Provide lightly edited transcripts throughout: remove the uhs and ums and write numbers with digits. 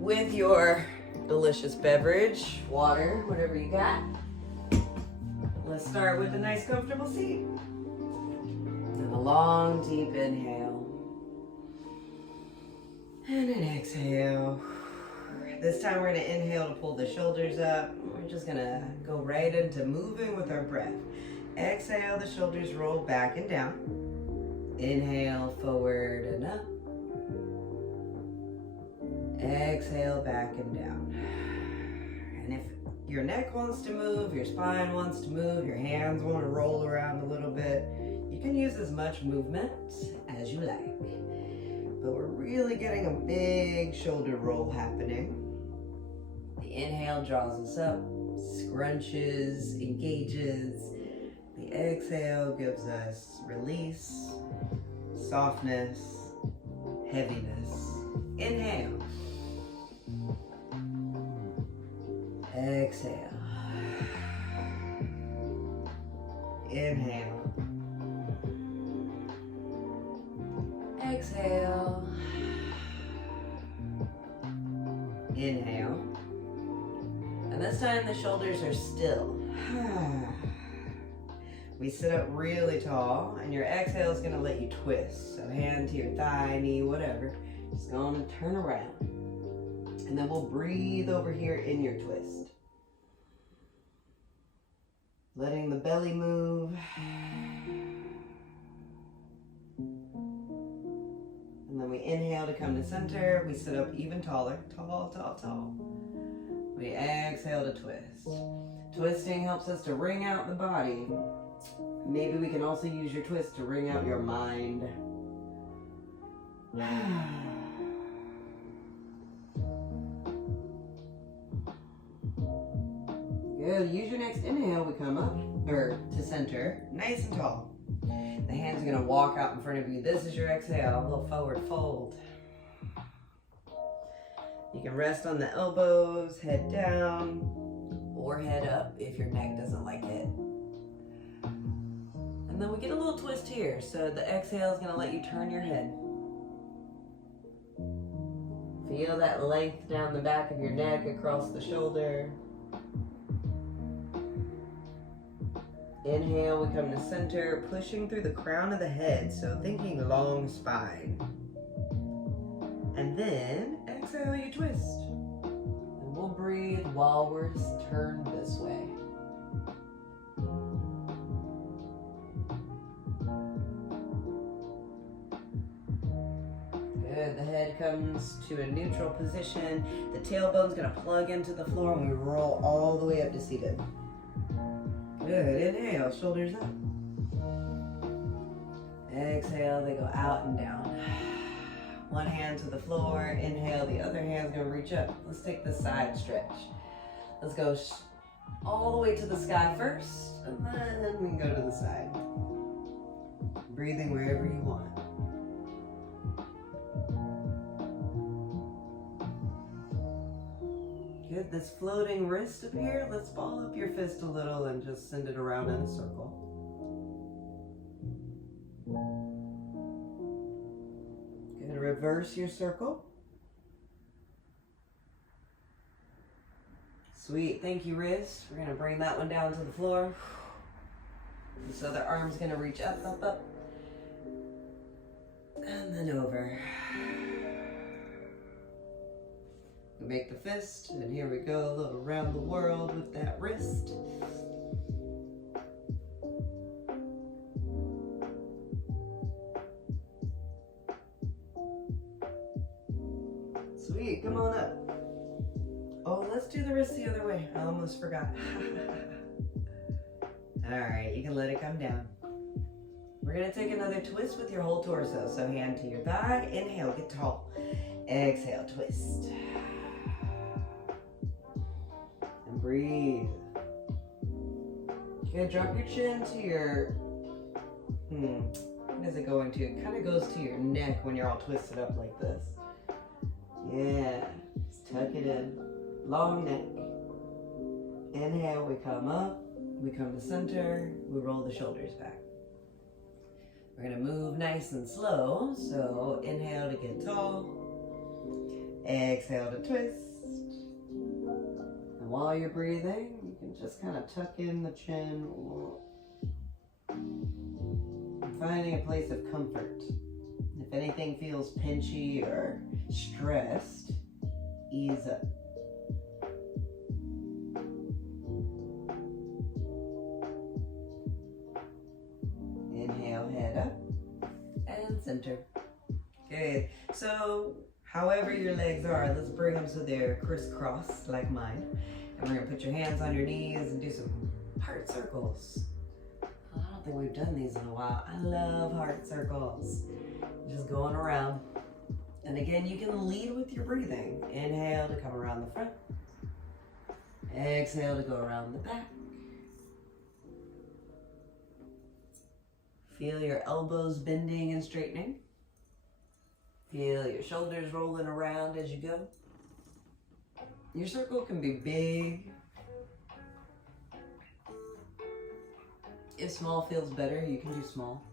with your delicious beverage, water, whatever you got. Let's start with a nice comfortable seat. And a long deep inhale. And an exhale. This time we're gonna inhale to pull the shoulders up. We're just gonna go right into moving with our breath. Exhale, the shoulders roll back and down. Inhale, forward and up. Exhale, back and down. And if your neck wants to move, your spine wants to move, your hands want to roll around a little bit, you can use as much movement as you like. But we're really getting a big shoulder roll happening. The inhale draws us up, scrunches, engages. The exhale gives us release, softness, heaviness. Inhale. Exhale. Inhale. Exhale. Inhale. And this time the shoulders are still. We sit up really tall, and your exhale is going to let you twist. So hand to your thigh, knee, whatever. Just going to turn around. And then we'll breathe over here in your twist. Letting the belly move. And then we inhale to come to center. We sit up even taller. Tall, tall, tall. We exhale to twist. Twisting helps us to wring out the body. Maybe we can also use your twist to wring out your mind. Good. Use your next inhale. We come up to center, nice and tall. The hands are going to walk out in front of you. This is your exhale. A little forward fold. You can rest on the elbows, head down, or head up if your neck doesn't like it. And then we get a little twist here. So the exhale is going to let you turn your head. Feel that length down the back of your neck, across the shoulder. Inhale, we come to center, pushing through the crown of the head, so thinking long spine. And then exhale, you twist. And we'll breathe while we're turned this way. Good, the head comes to a neutral position. The tailbone's gonna plug into the floor and we roll all the way up to seated. Good, inhale, shoulders up. Exhale, they go out and down. One hand to the floor, inhale, the other hand's gonna reach up. Let's take the side stretch. Let's go all the way to the sky first, and then we can go to the side. Breathing wherever you want. Good, this floating wrist up here, let's ball up your fist a little and just send it around in a circle. Good, reverse your circle. Sweet, thank you wrist. We're gonna bring that one down to the floor. This other arm's gonna reach up, up, up. And then over. We make the fist, and here we go, a little around the world with that wrist. Sweet, come on up. Oh, let's do the wrist the other way. I almost forgot. All right, you can let it come down. We're gonna take another twist with your whole torso. So hand to your thigh, inhale, get tall. Exhale, twist. And breathe. You're gonna drop your chin to your, what is it going to? It kind of goes to your neck when you're all twisted up like this. Yeah, just tuck it in. Long neck. Inhale, we come up, we come to center, we roll the shoulders back. We're gonna move nice and slow, so inhale to get tall. Exhale to twist. And while you're breathing, you can just kind of tuck in the chin. Finding a place of comfort. If anything feels pinchy or stressed, ease up. Inhale, head up, and center. Good. So, however your legs are, let's bring them so they're crisscross like mine. And we're gonna put your hands on your knees and do some heart circles. I don't think we've done these in a while. I love heart circles. Just going around. And again, you can lead with your breathing. Inhale to come around the front. Exhale to go around the back. Feel your elbows bending and straightening. Feel your shoulders rolling around as you go. Your circle can be big. If small feels better, you can do small.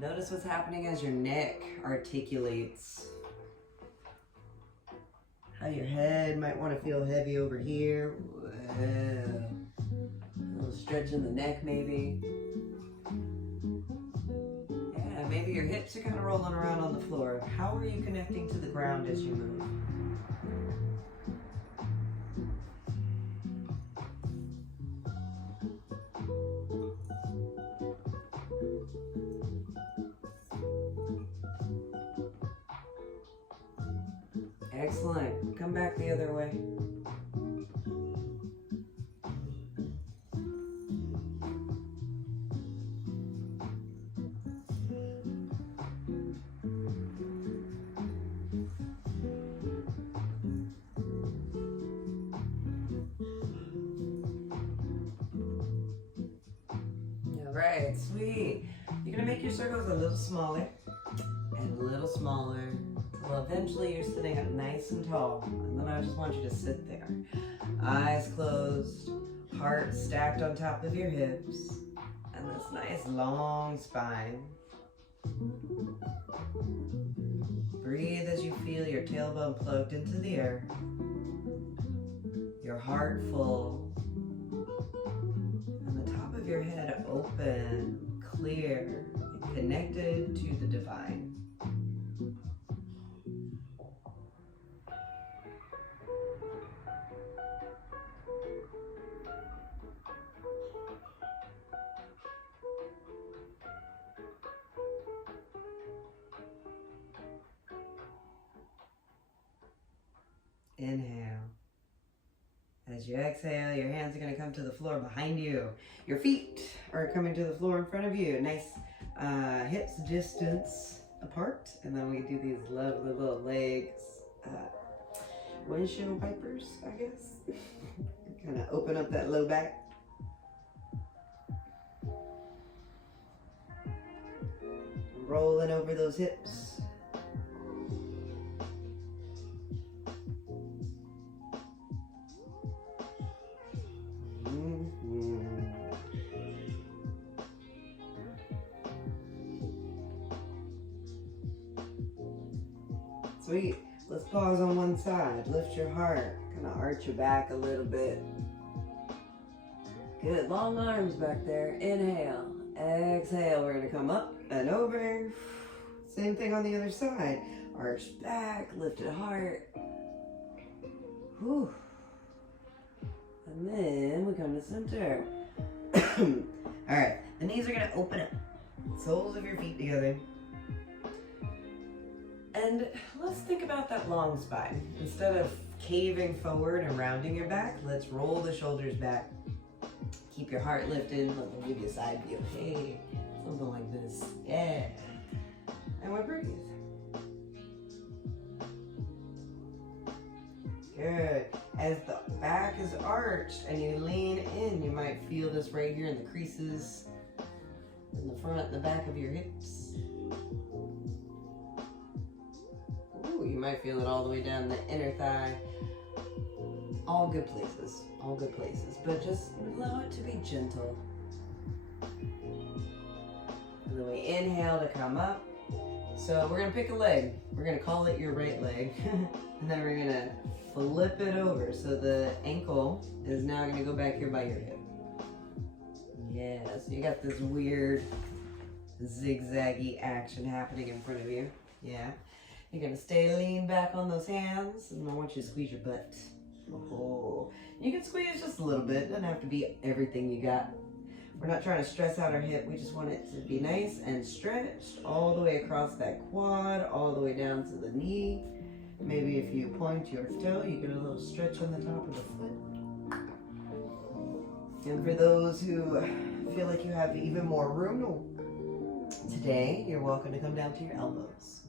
Notice what's happening as your neck articulates. How your head might want to feel heavy over here. A little stretch in the neck maybe. Yeah, maybe your hips are kind of rolling around on the floor. How are you connecting to the ground as you move? Excellent. Come back the other way. All right, sweet. You're gonna make your circles a little smaller and a little smaller. Well, eventually you're sitting up nice and tall, and then I just want you to sit there. Eyes closed, heart stacked on top of your hips, and this nice long spine. Breathe as you feel your tailbone plugged into the earth, your heart full, and the top of your head open, clear, and connected to the divine. Inhale. As you exhale, your hands are going to come to the floor behind you. Your feet are coming to the floor in front of you. Nice hips distance apart. And then we do these lovely little legs. Windshield wipers, I guess. Kind of open up that low back. Rolling over those hips. Sweet. Let's pause on one side. Lift your heart. Kind of arch your back a little bit. Good. Long arms back there. Inhale. Exhale. We're going to come up and over. Same thing on the other side. Arch back. Lifted heart. Whew. And then we come to center. All right. The knees are going to open up. Soles of your feet together. And let's think about that long spine. Instead of caving forward and rounding your back, let's roll the shoulders back. Keep your heart lifted. Let me give you a side view. Hey, something like this. Yeah. And we breathe. Good. As the back is arched and you lean in, you might feel this right here in the creases, in the front and the back of your hips. You might feel it all the way down the inner thigh. All good places, but just allow it to be gentle. And then we inhale to come up, So we're gonna pick a leg. We're gonna call it your right leg. And then we're gonna flip it over. So the ankle is now gonna go back here by your hip. Yeah, so you got this weird zigzaggy action happening in front of you. Yeah. You're gonna stay lean back on those hands, and I want you to squeeze your butt. Oh, you can squeeze just a little bit. It doesn't have to be everything you got. We're not trying to stress out our hip. We just want it to be nice and stretched all the way across that quad, all the way down to the knee. Maybe if you point your toe, you get a little stretch on the top of the foot. And for those who feel like you have even more room today, you're welcome to come down to your elbows.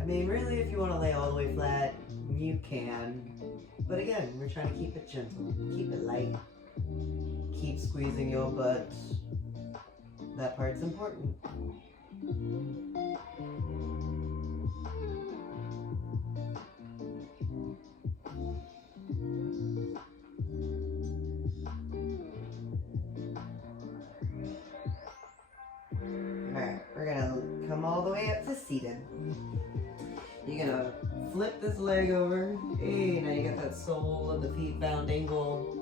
I mean, really, if you want to lay all the way flat, you can. But again, we're trying to keep it gentle, keep it light, keep squeezing your butt. That part's important. Alright, we're gonna come all the way up to seated. You're gonna flip this leg over. Hey, now you got that sole of the feet bound angle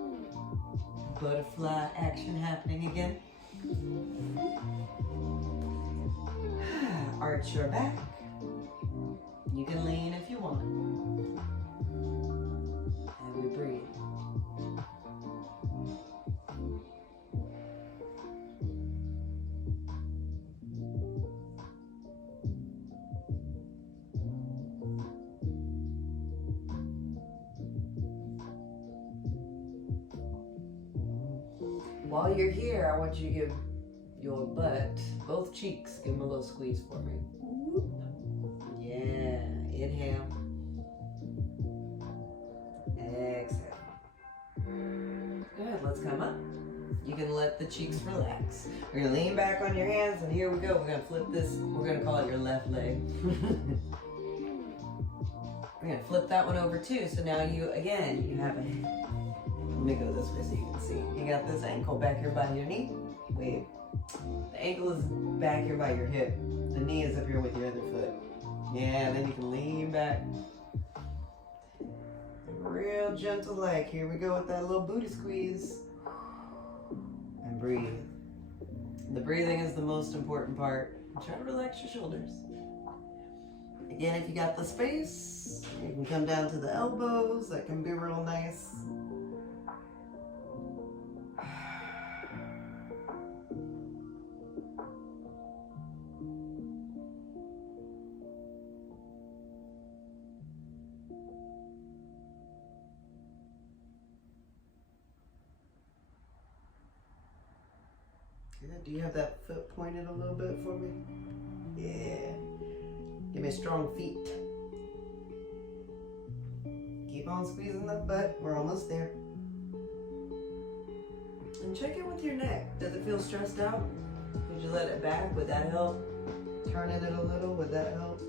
butterfly action happening again. Arch your back. You can lean if you want. And we breathe. While you're here, I want you to give your butt, both cheeks, give them a little squeeze for me. Yeah, inhale. Exhale. Good, let's come up. You can let the cheeks relax. We're gonna lean back on your hands, and here we go. We're gonna flip this, we're gonna call it your left leg. We're gonna flip that one over too, so now you have a, let me go this way so you can see. You got this ankle back here by your knee. Wait. The ankle is back here by your hip. The knee is up here with your other foot. Yeah, and then you can lean back. Real gentle like. Here we go with that little booty squeeze. And breathe. The breathing is the most important part. Try to relax your shoulders. Again, if you got the space, you can come down to the elbows. That can be real nice. Do you have that foot pointed a little bit for me? Yeah. Give me strong feet. Keep on squeezing the butt. We're almost there. And check in with your neck. Does it feel stressed out? Would you let it back? Would that help? Turning it a little, would that help?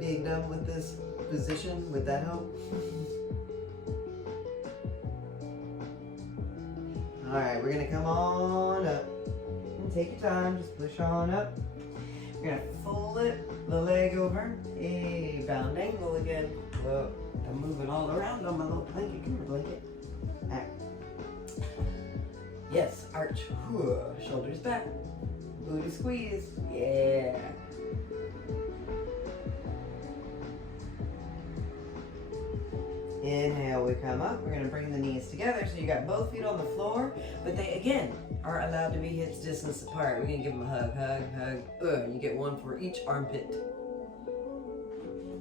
Being done with this position, would that help? All right, we're gonna come on up. And take your time, just push on up. We're gonna flip the leg over. Hey, bound angle again. Whoa, I'm moving all around on my little blanket. Come here, blanket. All right. Yes, arch. Whew. Shoulders back. Booty squeeze. Yeah. Inhale, we come up. We're gonna bring the knees together. So you got both feet on the floor, but they, again, are allowed to be hips distance apart. We're gonna give them a hug, hug, hug. You get one for each armpit.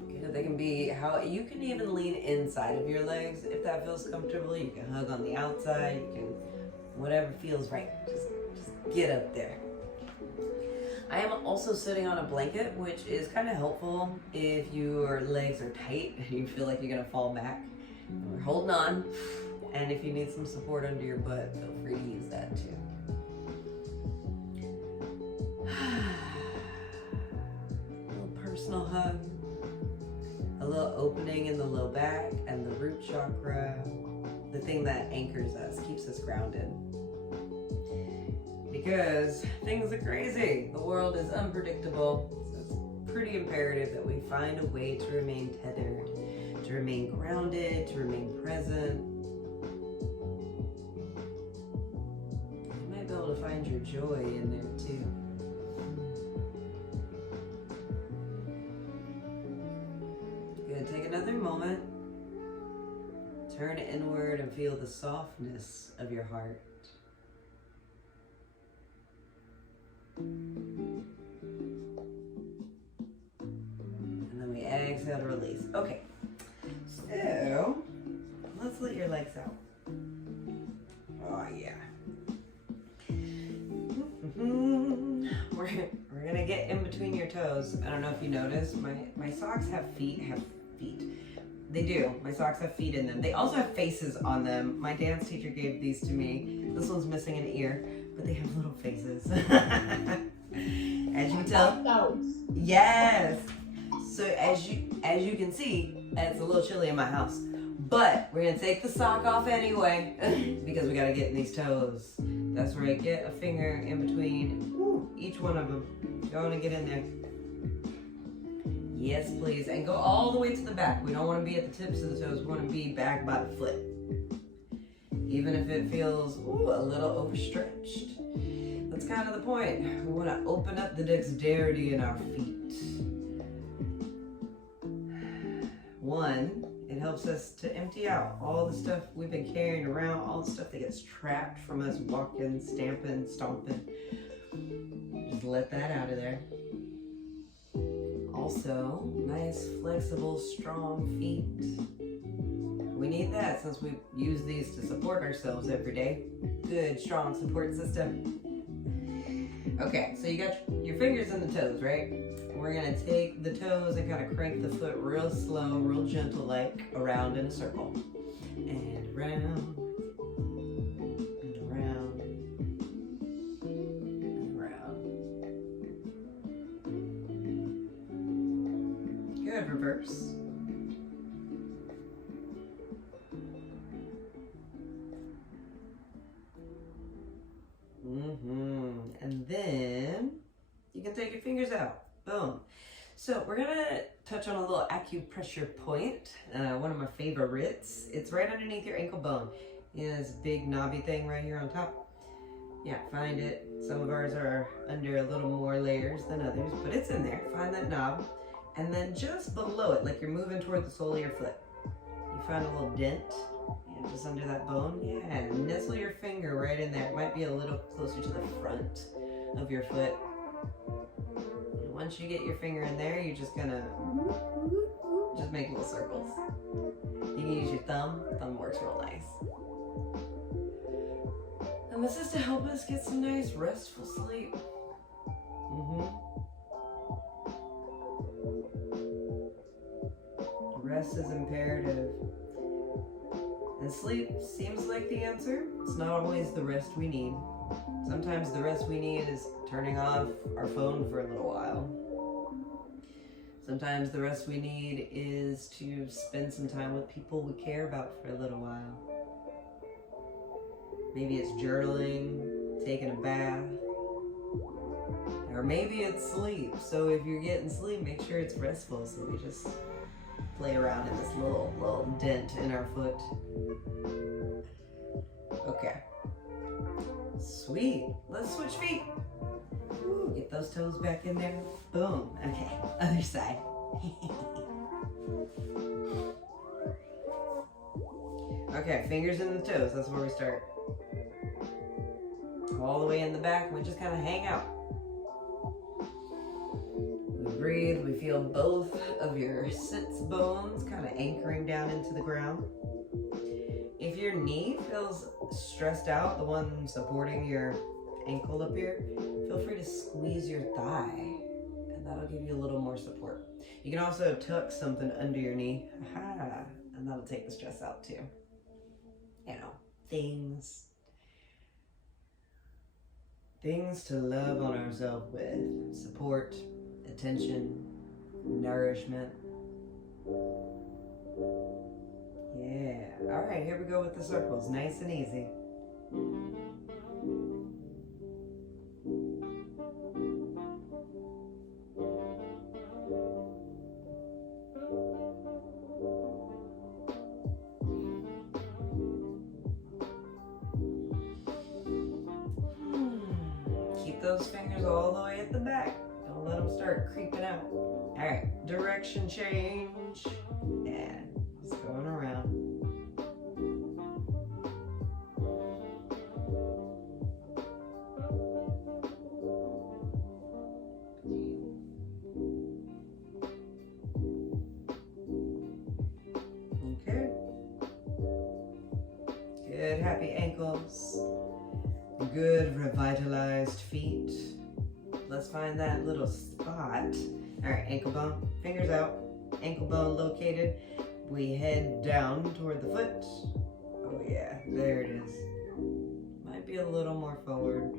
Okay, they can be how, you can even lean inside of your legs if that feels comfortable. You can hug on the outside. You can, whatever feels right. Just get up there. I am also sitting on a blanket, which is kind of helpful if your legs are tight and you feel like you're gonna fall back. We're holding on, and if you need some support under your butt, feel free to use that too. A little personal hug, a little opening in the low back and the root chakra, the thing that anchors us, keeps us grounded. because things are crazy. The world is unpredictable. So it's pretty imperative that we find a way to remain tethered, to remain grounded, to remain present. You might be able to find your joy in there too. Good, take another moment. Turn inward and feel the softness of your heart. And then we exhale to release. Okay, so let's let your legs out. Oh yeah. We're gonna get in between your toes. I don't know if you noticed, my socks have feet. They do. My socks have feet in them. They also have faces on them. My dance teacher gave these to me. This one's missing an ear, but they have little faces. As you can tell. Yes. So as you can see, it's a little chilly in my house. But we're gonna take the sock off anyway because we gotta get in these toes. That's right. Get a finger in between each one of them. Go and get in there. Yes, please. And go all the way to the back. We don't want to be at the tips of the toes. We want to be back by the foot. Even if it feels a little overstretched. That's kind of the point. We want to open up the dexterity in our feet. One, it helps us to empty out all the stuff we've been carrying around, all the stuff that gets trapped from us walking, stamping, stomping. Just let that out of there. Also, nice, flexible, strong feet. We need that since we use these to support ourselves every day. Good, strong support system. Okay, so you got your fingers in the toes, right? We're gonna take the toes and kind of crank the foot real slow, real gentle like, around in a circle. And around. Good, reverse. And then you can take your fingers out. Boom. So we're gonna touch on a little acupressure point, one of my favorites. It's right underneath your ankle bone. This big knobby thing right here on top. Yeah, find it. Some of ours are under a little more layers than others, but it's in there. Find that knob. And then just below it, like you're moving toward the sole of your foot, you find a little dent, just under that bone. Yeah, nestle your finger right in there. It might be a little closer to the front of your foot. And once you get your finger in there, you're just gonna just make little circles. You can use your thumb. Thumb works real nice. And this is to help us get some nice restful sleep. Rest is imperative. And sleep seems like the answer. It's not always the rest we need. Sometimes the rest we need is turning off our phone for a little while. Sometimes the rest we need is to spend some time with people we care about for a little while. Maybe it's journaling, taking a bath, or maybe it's sleep. So if you're getting sleep, make sure it's restful. So we just play around in this little dent in our foot. Okay. Sweet. Let's switch feet. Ooh, get those toes back in there. Boom. Okay. Other side. Okay, fingers in the toes. That's where we start. All the way in the back, we just kind of hang out. We breathe, we feel both of your sits bones kind of anchoring down into the ground. If your knee feels stressed out, the one supporting your ankle up here, feel free to squeeze your thigh, and that'll give you a little more support. You can also tuck something under your knee, and that'll take the stress out too. You know, things to love on ourselves with. Support, attention, nourishment. Yeah. All right, here we go with the circles. Nice and easy. start creeping out. All right, direction change, and it's going around. Okay. Good, happy ankles. Good revitalized feet. Let's find that little spot. All right, ankle bone, fingers out, ankle bone located. We head down toward the foot. Oh yeah, there it is. Might be a little more forward,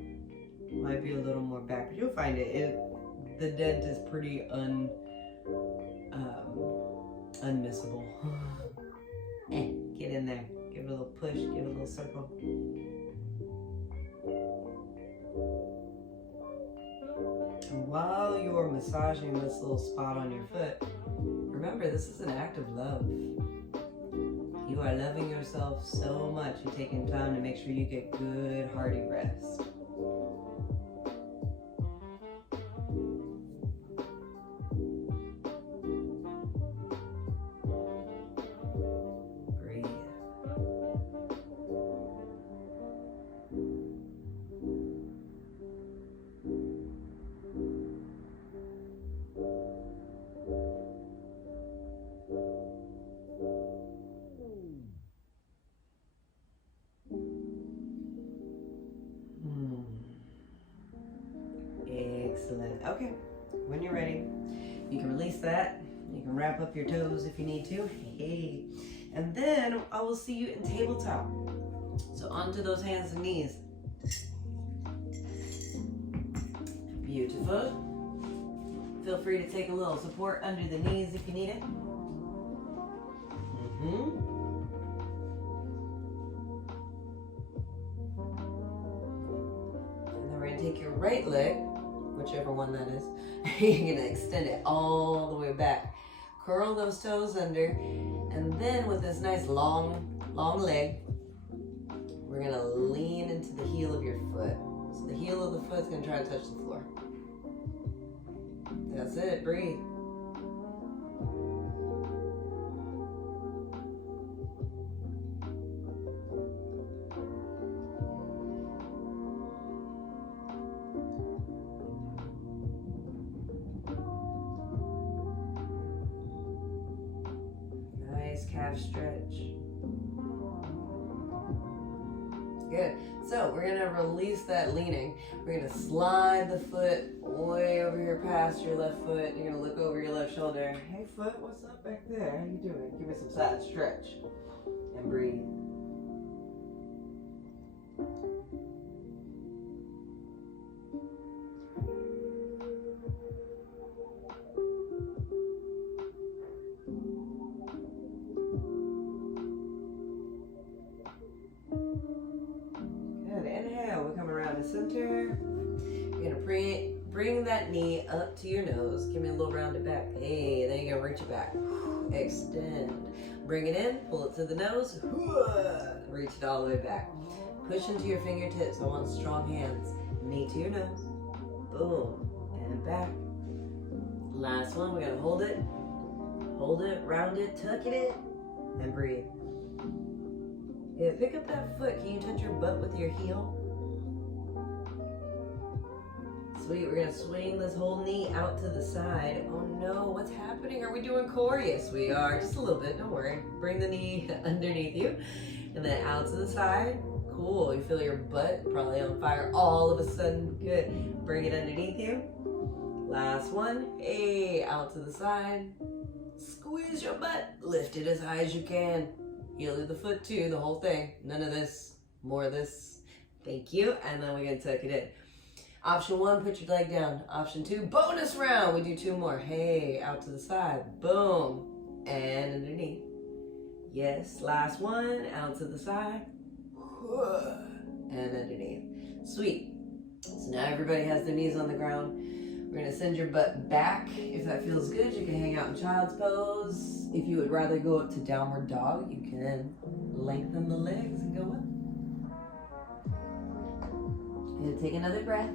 might be a little more back, but you'll find it. The dent is pretty unmissable. Get in there, give it a little push, give it a little circle. And while you're massaging this little spot on your foot, remember this is an act of love. You are loving yourself so much. You're taking time to make sure you get good, hearty rest. Breathe. Excellent. Okay, when you're ready, you can release that. You can wrap up your toes if you need to. Hey. And then I will see you in tabletop. So onto those hands and knees. Beautiful. Feel free to take a little support under the knees if you need it. And then we're going to take your right leg, whichever one that is. You're going to extend it all the way back. Curl those toes under. And then with this nice long leg, we're going to lean into the heel of your foot. So the heel of the foot is going to try to touch the floor. That's it. Breathe. Nice calf stretch. Good. So we're going to release that leaning. We're going to slide the foot way over here past your left foot. You're going to look over your left shoulder. Hey foot, what's up back there? How you doing? Give me some side stretch and breathe. Center. You're gonna bring that knee up to your nose. Give me a little rounded back. Hey, then you're gonna reach it back. Extend. Bring it in, pull it to the nose. Reach it all the way back. Push into your fingertips. I want strong hands. Knee to your nose. Boom. And back. Last one, we're gonna hold it, round it, tuck it in, and breathe. Yeah, pick up that foot. Can you touch your butt with your heel? Sweet, we're gonna swing this whole knee out to the side. Oh no, what's happening? Are we doing core? Yes, we are. Just a little bit, don't worry. Bring the knee underneath you and then out to the side. Cool, you feel your butt probably on fire all of a sudden. Good, bring it underneath you. Last one, hey, out to the side. Squeeze your butt, lift it as high as you can. Heel of the foot too, the whole thing. None of this, more of this. Thank you, and then we're gonna tuck it in. Option 1, put your leg down. Option 2, bonus round. We do 2 more. Hey, out to the side. Boom. And underneath. Yes, last one. Out to the side. And underneath. Sweet. So now everybody has their knees on the ground. We're going to send your butt back. If that feels good, you can hang out in child's pose. If you would rather go up to downward dog, you can lengthen the legs and go up. And take another breath.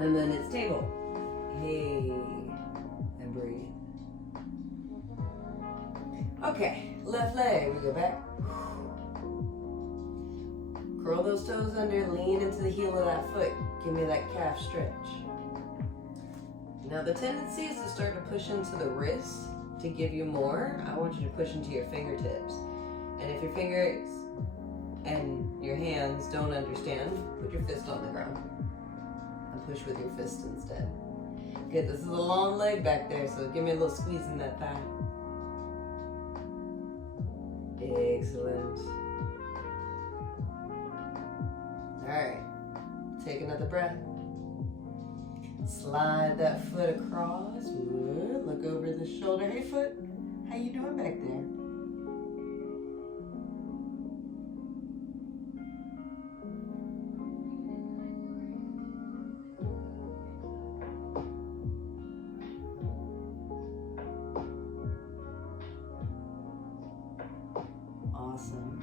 And then it's table. Hey, and breathe. Okay, left leg, we go back. Curl those toes under, lean into the heel of that foot. Give me that calf stretch. Now the tendency is to start to push into the wrist to give you more. I want you to push into your fingertips. And if your fingers and your hands don't understand, put your fist on the ground and push with your fist instead. Good, this is a long leg back there, so give me a little squeeze in that thigh. Excellent. All right, take another breath. Slide that foot across. Good. Look over the shoulder. Hey foot, how you doing back there? Awesome.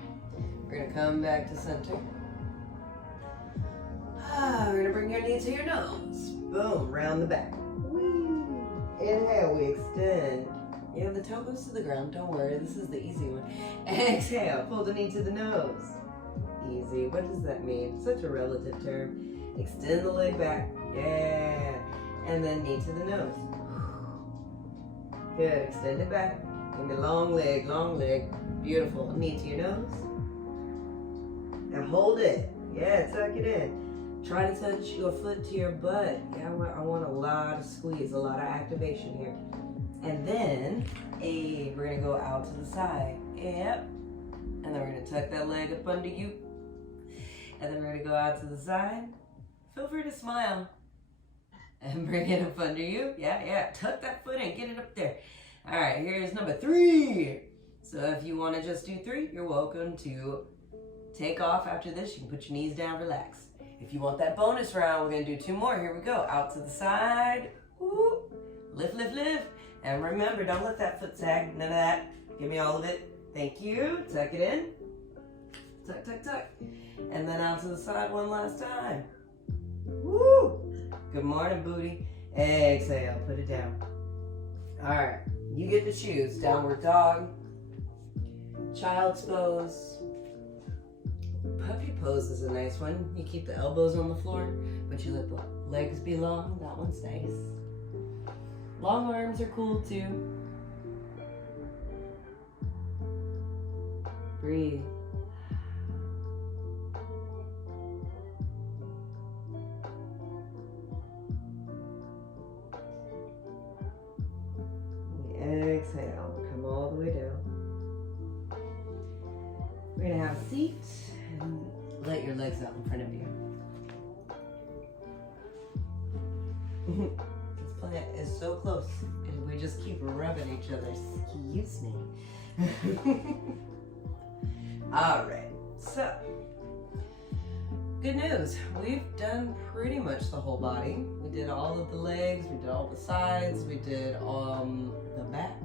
We're gonna come back to center. We're gonna bring your knee to your nose. Boom, round the back. Whee. Inhale, we extend. You have the toe goes to the ground, don't worry, this is the easy one. Exhale, pull the knee to the nose. Easy, what does that mean? Such a relative term. Extend the leg back, yeah. And then knee to the nose. Good, extend it back. Give me long leg, beautiful. Knee to your nose. Now hold it, yeah, tuck it in. Try to touch your foot to your butt. Yeah, I want a lot of squeeze, a lot of activation here. And then, we're gonna go out to the side. Yep. And then we're gonna tuck that leg up under you. And then we're gonna go out to the side. Feel free to smile. And bring it up under you. Yeah. Tuck that foot in, get it up there. All right, here's number 3. So if you wanna just do 3, you're welcome to take off after this. You can put your knees down, relax. If you want that bonus round, we're gonna do 2 more. Here we go. Out to the side. Woo. Lift. And remember, don't let that foot sag. None of that. Give me all of it. Thank you. Tuck it in. Tuck. And then out to the side one last time. Woo. Good morning, booty. Exhale. Put it down. All right. You get to choose. Downward dog. Child's pose. Puppy pose is a nice one. You keep the elbows on the floor, but you let the legs be long. That one's nice. Long arms are cool too. Breathe. Exhale. Come all the way down. We're gonna have a seat. And let your legs out in front of you. This plant is so close, and we just keep rubbing each other. Excuse me. All right, so good news. We've done pretty much the whole body. We did all of the legs, we did all the sides, we did the back.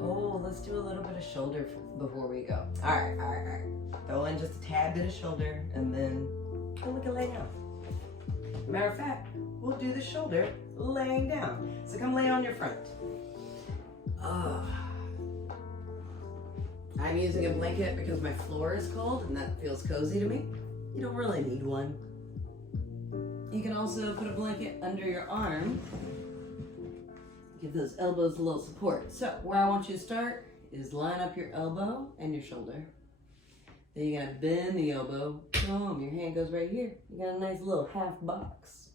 Oh, let's do a little bit of shoulder before we go. All right. Throw in just a tad bit of shoulder, and then we can lay down. Matter of fact, we'll do the shoulder laying down. So come lay on your front. I'm using a blanket because my floor is cold, and that feels cozy to me. You don't really need one. You can also put a blanket under your arm. Give those elbows a little support. So where I want you to start is line up your elbow and your shoulder. Then you're gonna bend the elbow. Boom, your hand goes right here. You got a nice little half box.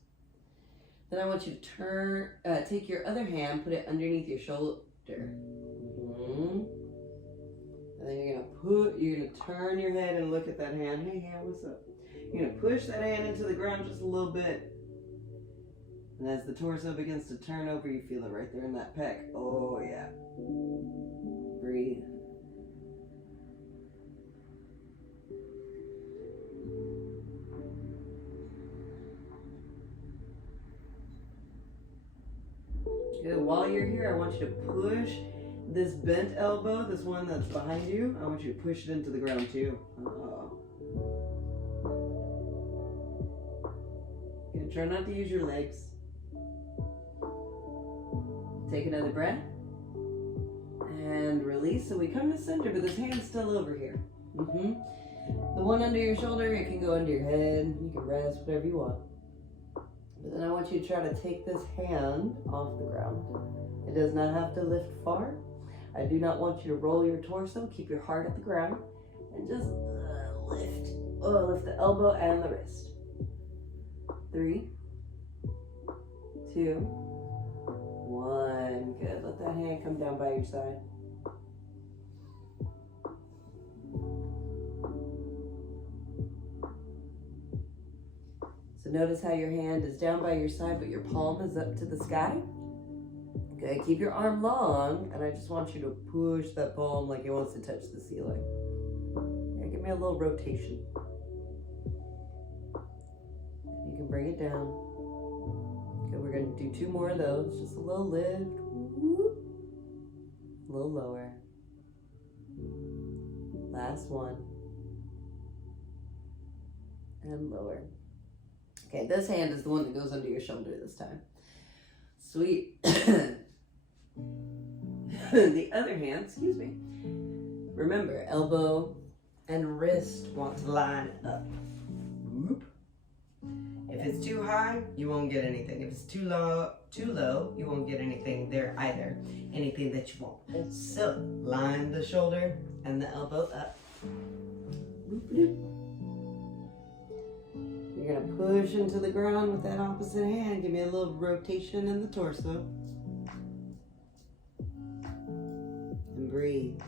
Then I want you to take your other hand, put it underneath your shoulder. And then you're gonna turn your head and look at that hand. Hey hand, what's up? You're gonna push that hand into the ground just a little bit. And as the torso begins to turn over, you feel it right there in that pec. Oh yeah. Breathe. Good. While you're here, I want you to push this bent elbow, this one that's behind you, I want you to push it into the ground too. Try not to use your legs. Take another breath. And release. So we come to center, but this hand's still over here. The one under your shoulder, it can go under your head. You can rest, whatever you want. But then I want you to try to take this hand off the ground. It does not have to lift far. I do not want you to roll your torso. Keep your heart at the ground. And just lift. Lift the elbow and the wrist. 3, 2, 1. Good. Let that hand come down by your side. So notice how your hand is down by your side, but your palm is up to the sky. Okay, keep your arm long, and I just want you to push that palm like it wants to touch the ceiling. Yeah, give me a little rotation. You can bring it down. Okay, we're going to do 2 more of those. Just a little lift. A little lower. Last one. And lower. Okay, this hand is the one that goes under your shoulder this time. Sweet. The other hand, excuse me. Remember, elbow and wrist want to line up. If it's too high, you won't get anything. If it's too low, you won't get anything there either. Anything that you want. So, line the shoulder and the elbow up. You're going to push into the ground with that opposite hand. Give me a little rotation in the torso. And breathe.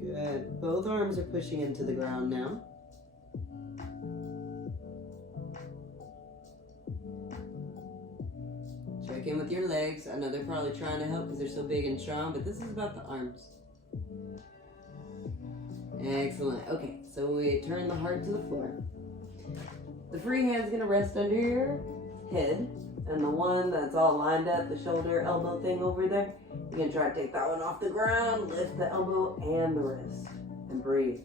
Good. Both arms are pushing into the ground now. Check in with your legs. I know they're probably trying to help because they're so big and strong, but this is about the arms. Excellent. Okay, so we turn the heart to the floor. The free hand's going to rest under your head, and the one that's all lined up, the shoulder, elbow thing over there, you're going to try to take that one off the ground, lift the elbow and the wrist, and breathe.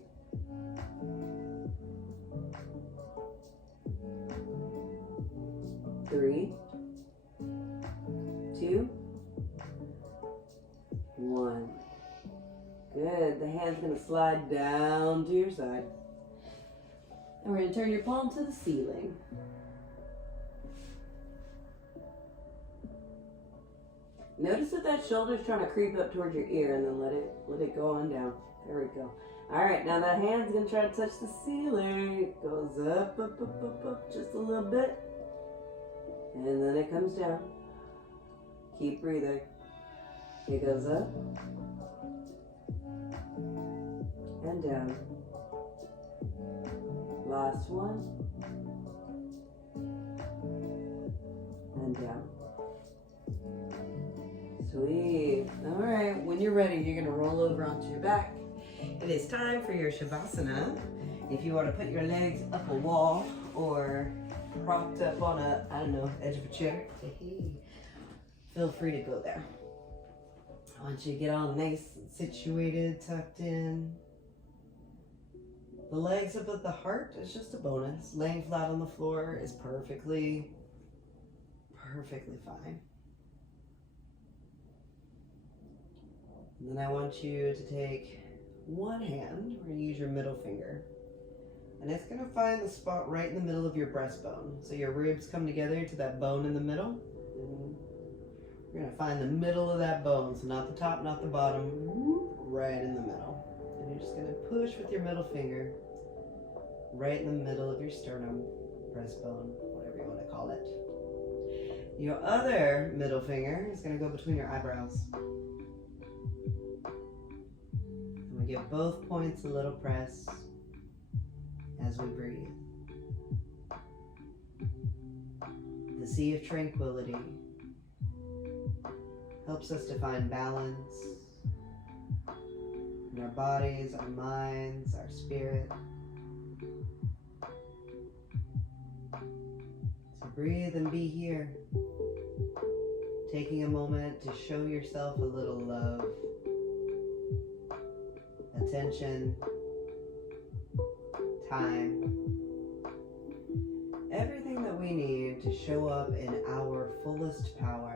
Three, 2, 1. Good. The hand's going to slide down to your side. And we're going to turn your palm to the ceiling. Notice that shoulder's trying to creep up towards your ear, and then let it go on down. There we go. All right, now that hand's going to try to touch the ceiling. It goes up, up, up, up, up, just a little bit. And then it comes down. Keep breathing. It goes up and down. Last one. And down. Sweet. All right, when you're ready, you're gonna roll over onto your back. It is time for your Shavasana. If you want to put your legs up a wall or propped up on a, edge of a chair, feel free to go there. I want you to get all nice and situated, tucked in. The legs above the heart is just a bonus. Laying flat on the floor is perfectly fine. And then I want you to take one hand, we're going to use your middle finger, and it's going to find the spot right in the middle of your breastbone. So your ribs come together to that bone in the middle. And you're going to find the middle of that bone, so not the top, not the bottom, right in the middle. And you're just going to push with your middle finger right in the middle of your sternum, breastbone, whatever you want to call it. Your other middle finger is going to go between your eyebrows. And we give both points a little press as we breathe. The sea of tranquility helps us to find balance in our bodies, our minds, our spirit. So breathe and be here, taking a moment to show yourself a little love, time. Everything that we need to show up in our fullest power.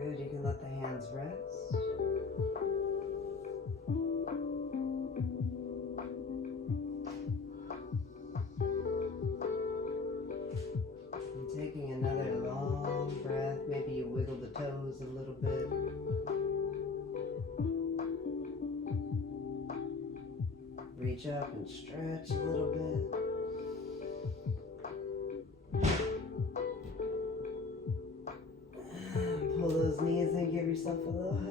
Good, you can let the hands rest. And taking another long breath, maybe you wiggle the toes a little bit. Reach up and stretch a little bit. Pull those knees in, give yourself a little hug.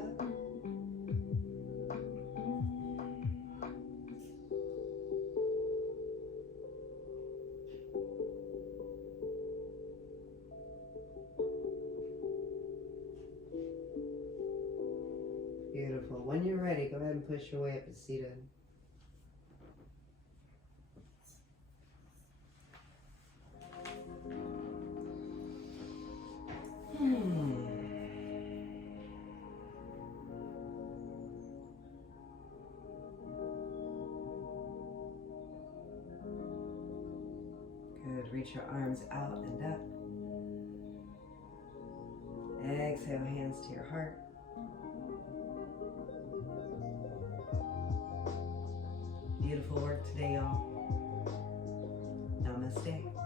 Beautiful. When you're ready, go ahead and push your way up to seated. Good. Reach your arms out and up. Exhale, hands to your heart. Beautiful work today, y'all. Namaste.